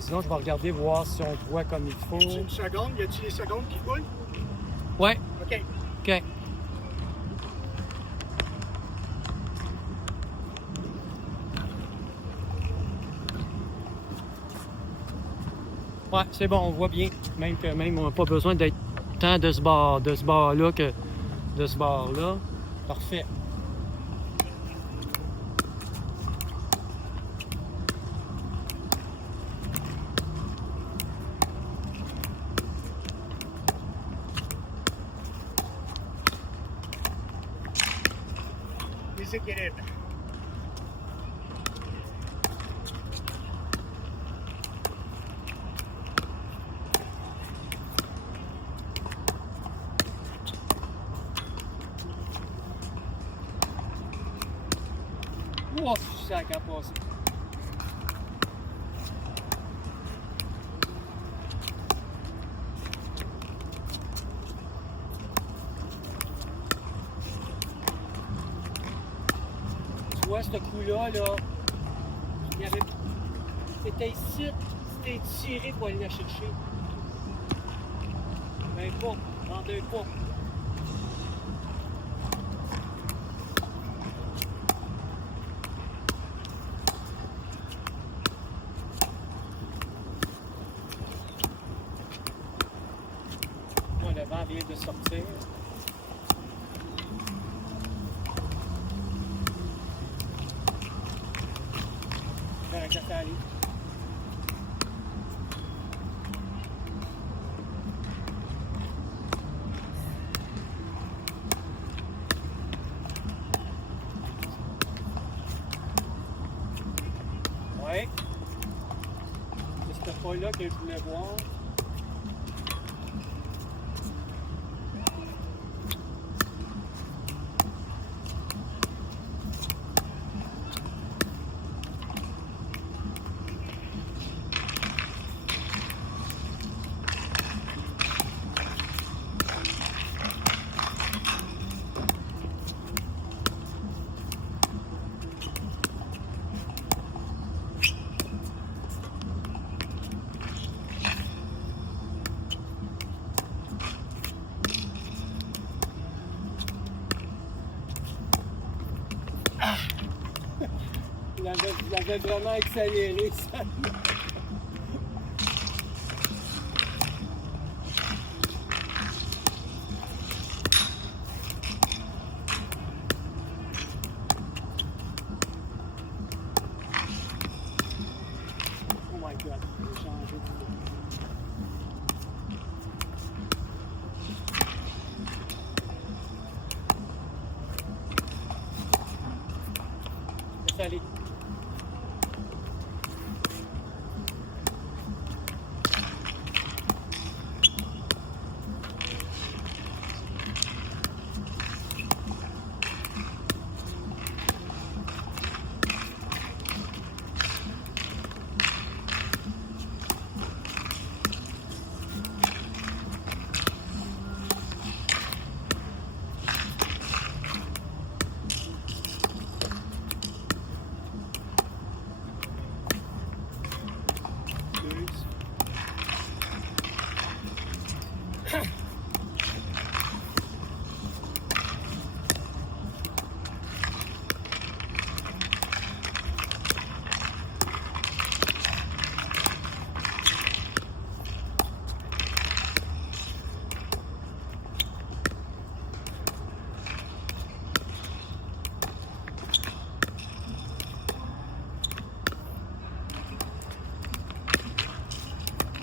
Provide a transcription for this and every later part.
Sinon, je vais regarder, voir si on voit comme il faut. Une seconde, y a-t-il les secondes qui coulent? Ouais. OK. OK. Ouais, c'est bon, on voit bien. Même on n'a pas besoin d'être tant de ce bord-là que de ce bord-là. Parfait. Déséquilibre. Ouf, sac à passer. Tu vois, ce coup-là, là, il y avait. C'était ici, c'était tiré pour aller la chercher. Un pas, en 2 pas. Moi, le vent vient de sortir. Faire un café aller. Ouais. C'est cette fois-là que je voulais voir. Il avait vraiment accéléré ça. Oh my god, j'ai changé de coup. Laisse aller.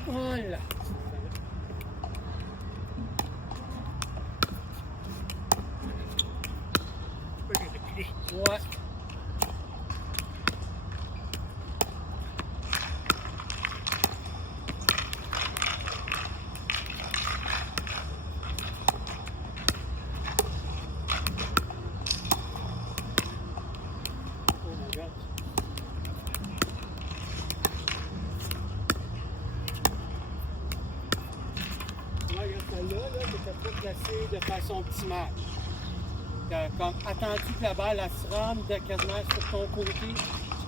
Voilà. Ouais. Oh my God. Celle-là, c'était pas placée de façon optimale. Comme attendu que la balle elle se rende quasiment sur ton côté, puis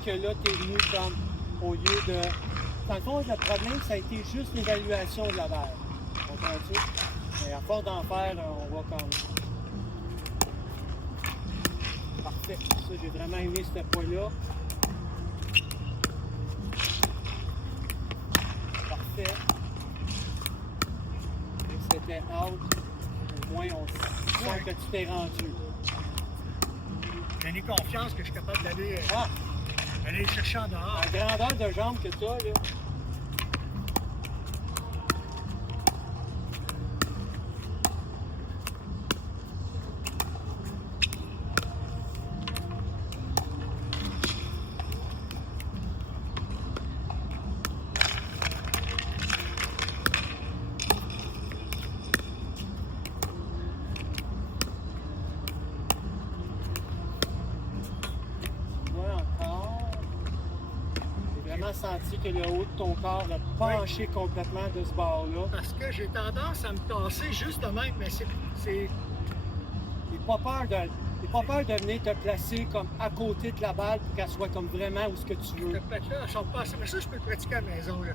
que là, tu es venu comme au lieu de dans le fond, le problème, ça a été juste l'évaluation de la balle. Comprends-tu? Mais à force d'en faire, on va comme... Parfait. Ça, j'ai vraiment aimé ce point-là. Parfait. Et c'était out. Au moins, on sent que tu t'es rendu. J'ai confiance que je suis capable d'aller Ah! aller le chercher en dehors. La grandeur de jambe que tu as, là. Senti que le haut de ton corps a penché complètement de ce bord-là. Parce que j'ai tendance à me tasser juste de même, mais c'est... N'aie pas peur de venir te placer comme à côté de la balle pour qu'elle soit comme vraiment où ce que tu veux. Peut-être là, elle sort pas assez, mais ça, je peux le pratiquer à la maison, là.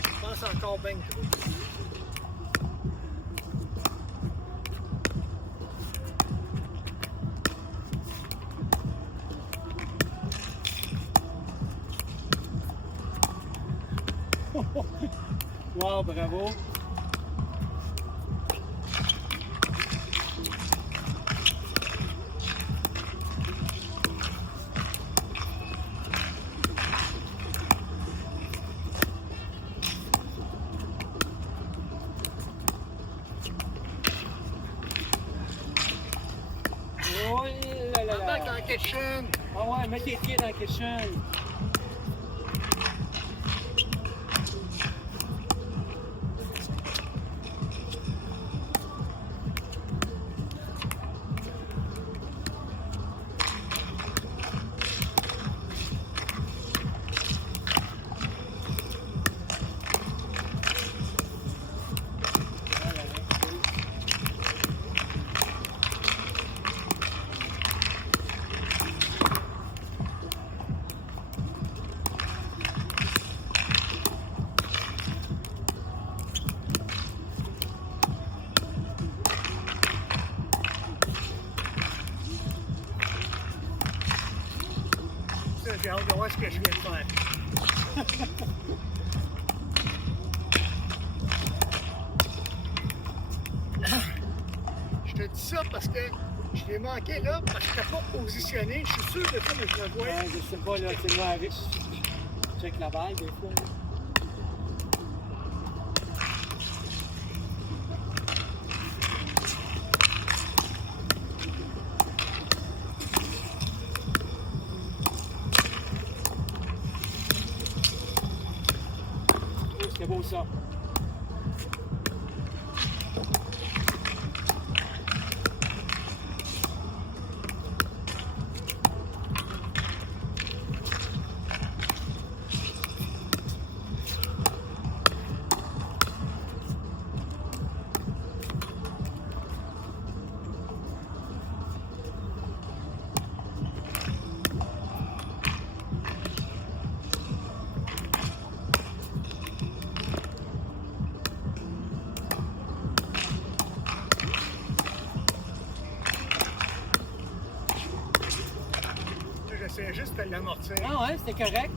Je pense encore bien trop. Wow, bravo! Oh là là là! Dans la kitchen! Ah ouais, mets tes pieds dans la kitchen! J'ai hâte de voir ce que je viens de faire. Je te dis ça parce que je l'ai manqué là, parce que je n'étais pas positionné. Je suis sûr de ça, mais je le vois. Ouais, je sais pas, là, c'est moi avec. Check la balle, des fois. Là. Oh, c'était beau ça. J'essayais juste de l'amortir. Ah ouais, c'était correct.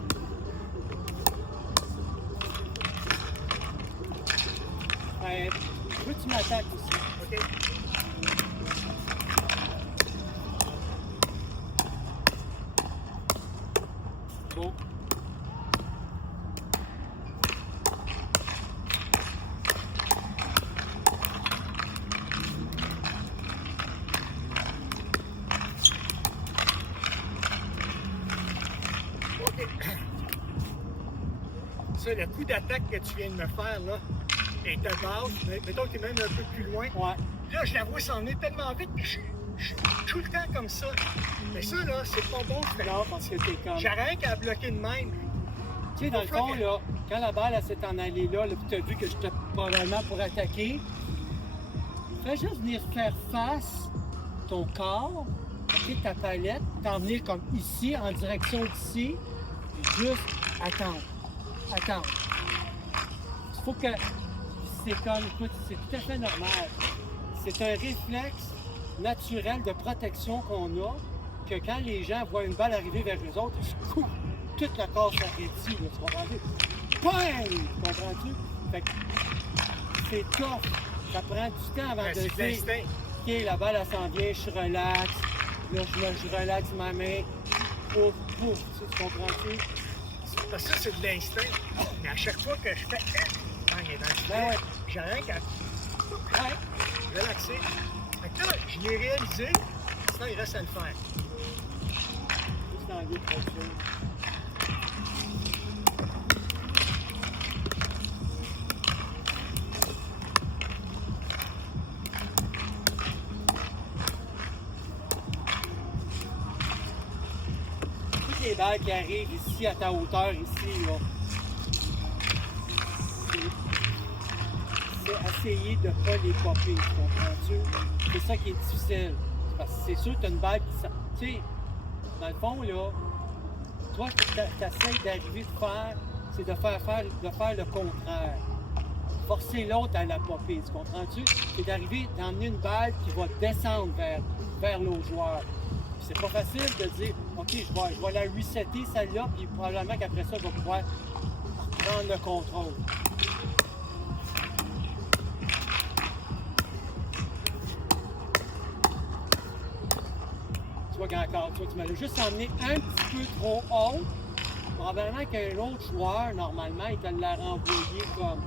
Je veux que tu m'attaques aussi. OK. Bon. OK. Ça, le coup d'attaque que tu viens de me faire, là, est à base. Mettons que tu es même un peu plus loin. Ouais. Là, je la vois s'en venir tellement vite que je suis tout le temps comme ça. Mais ça, là, c'est pas bon. Non, parce que t'es comme... J'ai rien qu'à bloquer de même. Tu sais, dans le fond, là, quand la balle elle s'est en allée là, puis tu as vu que j'étais probablement pour attaquer, fais juste venir faire face ton corps, ok, ta palette, t'en venir comme ici, en direction d'ici, puis juste attendre. Attendre. Il faut que... C'est comme, écoute, c'est tout à fait normal. C'est un réflexe naturel de protection qu'on a, que quand les gens voient une balle arriver vers eux autres, ils se coupent tout le corps s'arrêtit, tu comprends-tu? Bang! Tu comprends-tu? Fait que c'est tough. Ça prend du temps avant de dire, l'instinct. OK, la balle, elle s'en vient, je relaxe. Là, je relaxe ma main. Pouf, pouf, tu comprends-tu? Parce que ça, c'est de l'instinct. Mais à chaque fois que je fais... il est dans le Ben ouais. j'ai rien qu'à Ouais. relaxer. Fait que là, je l'ai réalisé. Sinon, il reste à le faire. Juste dans le lieu de production. Toutes les balles qui arrivent ici à ta hauteur, ici, là, c'est essayer de ne pas les popper, tu comprends-tu? C'est ça qui est difficile. Parce que c'est sûr que tu as une balle qui... Tu sais, dans le fond, là, toi, ce que tu essaies d'arriver de faire, c'est de faire le contraire. Forcer l'autre à la popper, tu comprends-tu? C'est d'arriver, d'emmener une balle qui va descendre vers l'autre joueur. Puis c'est pas facile de dire, OK, je vais la resetter celle-là, puis probablement qu'après ça, je vais pouvoir prendre le contrôle. Tu vois qu'encore, tu m'as juste emmené un petit peu trop haut. Probablement qu'un autre joueur, normalement, il te l'a renvoyé comme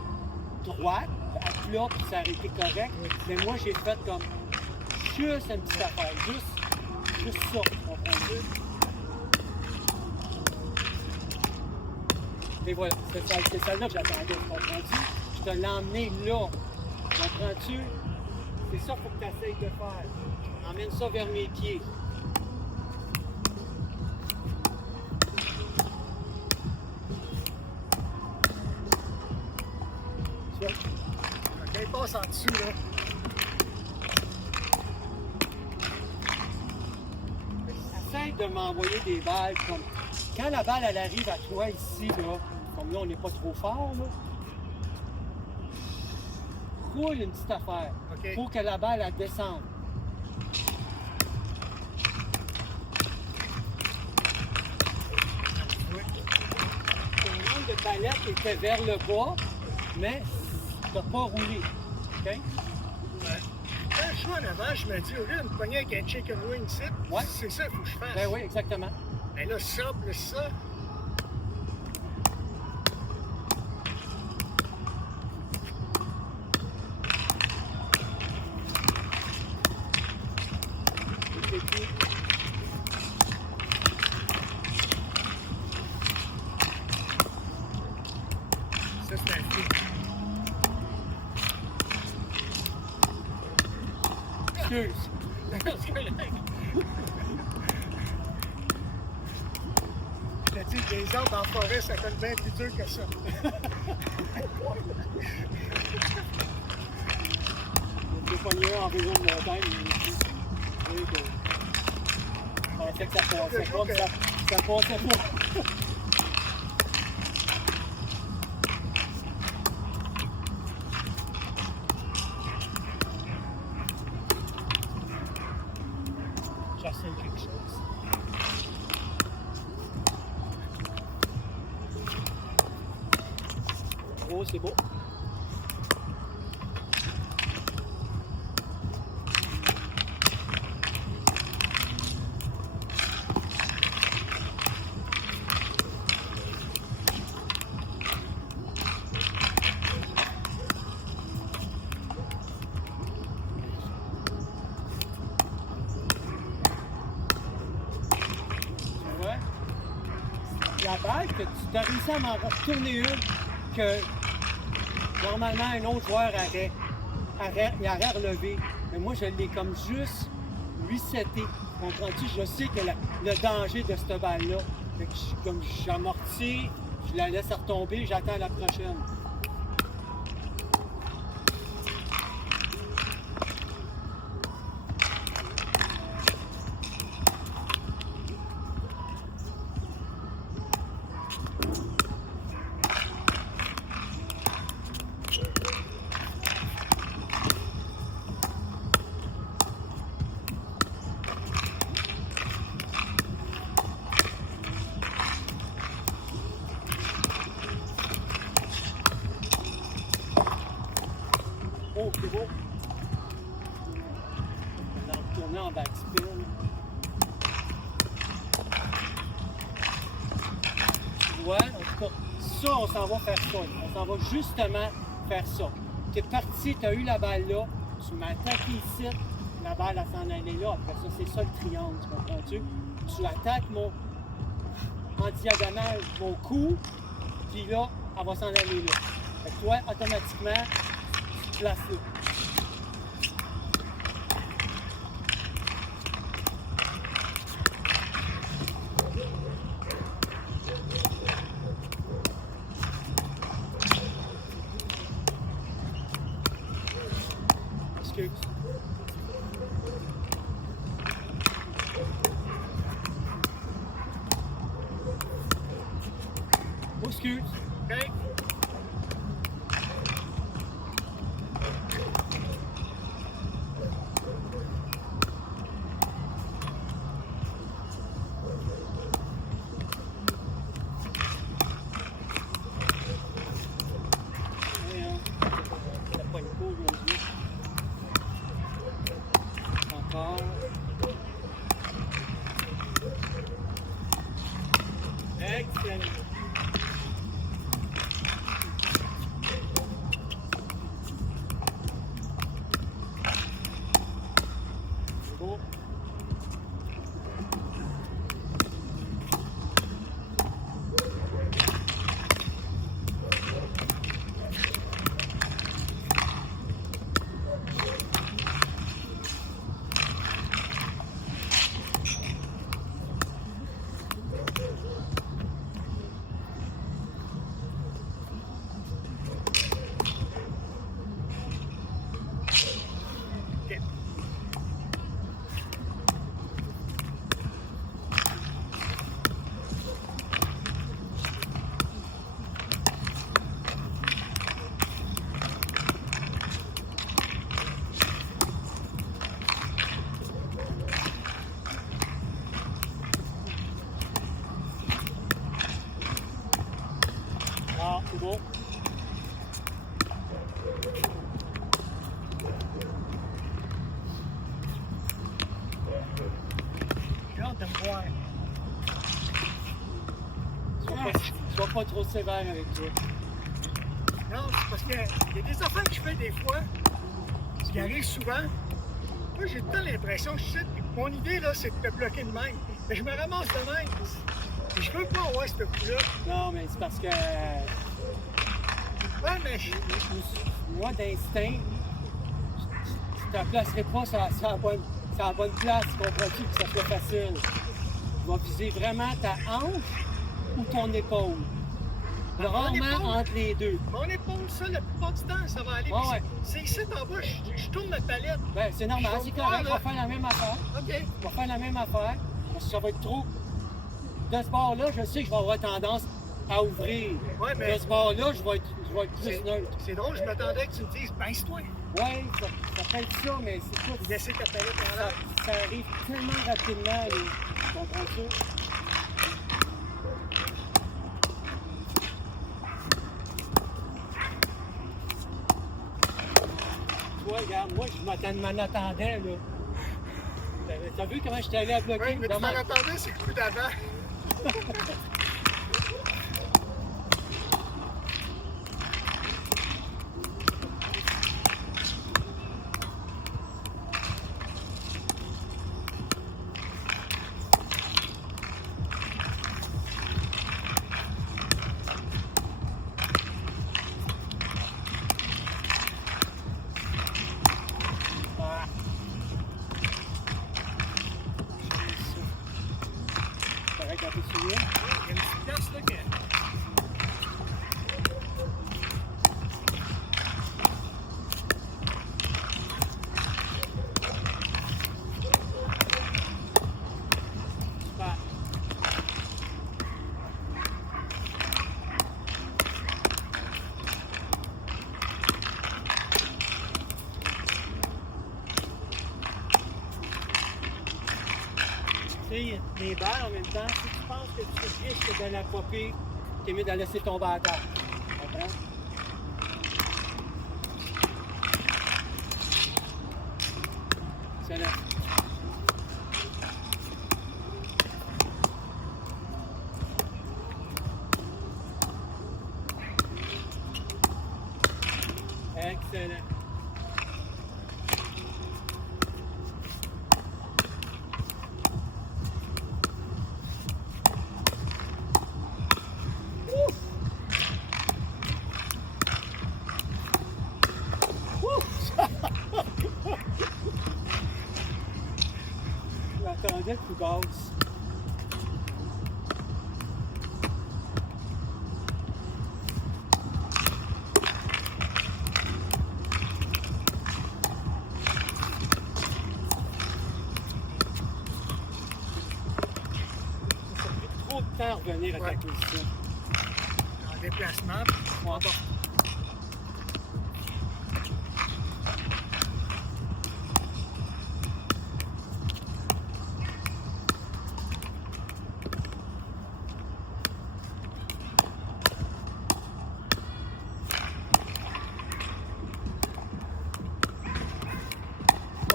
droite, à plat, puis ça aurait été correct. Mais moi, j'ai fait comme juste une petite affaire, juste ça, tu comprends-tu? Et voilà, c'est celle-là que j'attendais, tu comprends-tu? Je te l'ai emmené là, comprends-tu? C'est ça qu'il faut que tu essayes de faire. Emmène ça vers mes pieds. Tu vois? OK, il passe en dessous, là. Essaye de m'envoyer des balles comme... Quand la balle, elle arrive à toi ici, là, comme là, on n'est pas trop fort, là, roule une petite affaire OK. pour que la balle, elle descende. Oui. Le nombre de palettes était vers le bas, mais tu n'as pas roulé. OK? Ouais. Quand je joue en avant, je me dis, au lieu de me pogner avec un chicken wing ici, Ouais. c'est ça qu'il faut que je fasse. Ben oui, exactement. Mais là, ça, plus ça. Et puis, Ça, c'est un flou. excuse. Je te dis, des arbres en forêt, ça fait bien plus dur que ça. J'ai pogné un en réseau de montagne. Je pensais que ça passait pas, mais ça passait pas. J'essaie quelque chose. Oh, c'est beau. la balle, que tu as réussi à m'en retourner une que normalement un autre joueur il aurait relevé. Mais moi, je l'ai comme juste reseté. Comprends-tu? Je sais que le danger de cette balle-là. Fait que comme j'amortis, je la laisse retomber, j'attends la prochaine. Oh, c'est beau. On va retourner en backspin. Tu vois, en tout cas, ça, on s'en va faire ça. On s'en va justement faire ça. Tu es parti, tu as eu la balle là, tu m'as attaqué ici, la balle elle s'en allait là. Après ça, c'est ça le triangle, tu comprends-tu? Tu attaques en diagonale mon coup, puis là, elle va s'en aller là. Fait que toi, automatiquement, place là. Excuse. Excuse. OK? T'as pas une peau aujourd'hui. Encore. Excellent. C'est beau. OK. Ah, c'est beau. J'ai hâte de me voir. Sois pas trop sévère avec toi. Non, c'est parce qu'il y a des affaires que je fais des fois, ce qui arrive souvent. Moi, j'ai tout le temps l'impression que je sais, mon idée, là, c'est de te bloquer de même. Mais je me ramasse de même. Et je veux pas avoir ce coup-là. Non, mais c'est parce que Ouais, mais moi, d'instinct, je te placerai pas sur la bonne place, comprends-tu, que ça soit facile. Je vais viser vraiment ta hanche ou ton épaule. Rarement épaule. entre les deux. mon épaule, ça, la plupart du temps, ça va aller. Ouais, Puis ouais. C'est ici en bas, je tourne ma palette. Ben, c'est normal, Je c'est vais correct, on voir, va faire la même affaire. OK. On va faire la même affaire, parce que ça va être trop. De ce bord-là, je sais que je vais avoir tendance à ouvrir. Ouais, mais De ce bord-là, je vais être plus c'est neutre. c'est drôle, je m'attendais que tu me dises, pince-toi. Ouais, ça peut être ça, mais c'est pas. Laissez ta palette en Ça, l'air. ça arrive tellement rapidement, là. Tu comprends ça? Tu vois, regarde, moi, je m'en attendais, là. T'as vu comment je t'allais à bloquer? Oui, mais tu Comment- m'en attendais, c'est le coup d'avant. Hey, quand tu te souviens? Il y a une petite place là que. Super. Tu sais, les balles en même temps, si tu penses que tu risques de la popper, t'es mieux de la laisser tomber à terre. Tu comprends? Excellent. Excellent. Ouf! Ouf! Je m'attendais le plus basse. Ça a pris trop de temps à revenir à ta Ouais. position. En déplacement. Ouais.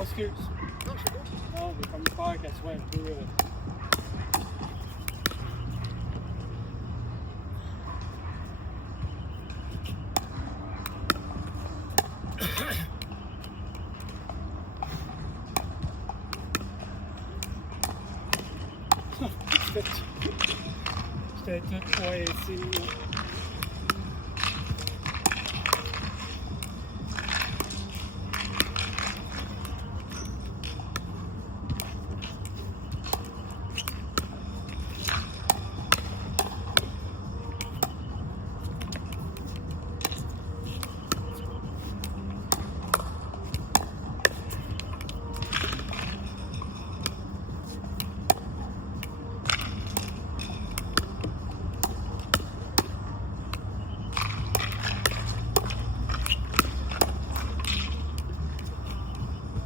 Excuse. Non, c'est beau. Non, j'ai comme peur qu'elle soit un peu. J'étais tout coincé, là.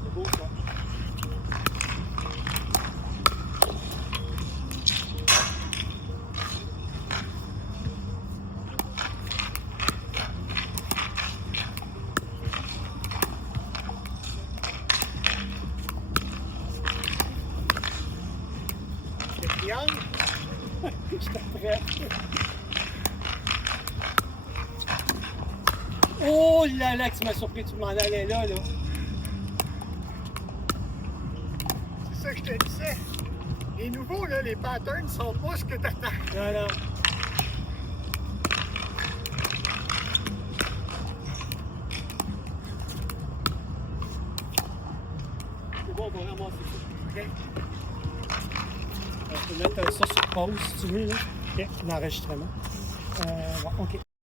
C'est beau, ça. Le triangle. J'étais prêt. Oh là là, tu m'as surpris, tu m'en allais là, là. C'est ça que je te disais. Les nouveaux, là, les patterns sont pas ce que t'attends. Non, non. C'est bon, on va ramasser ça. OK? Je peux mettre ça sur pause si tu veux, là. OK, l'enregistrement. Ouais, OK.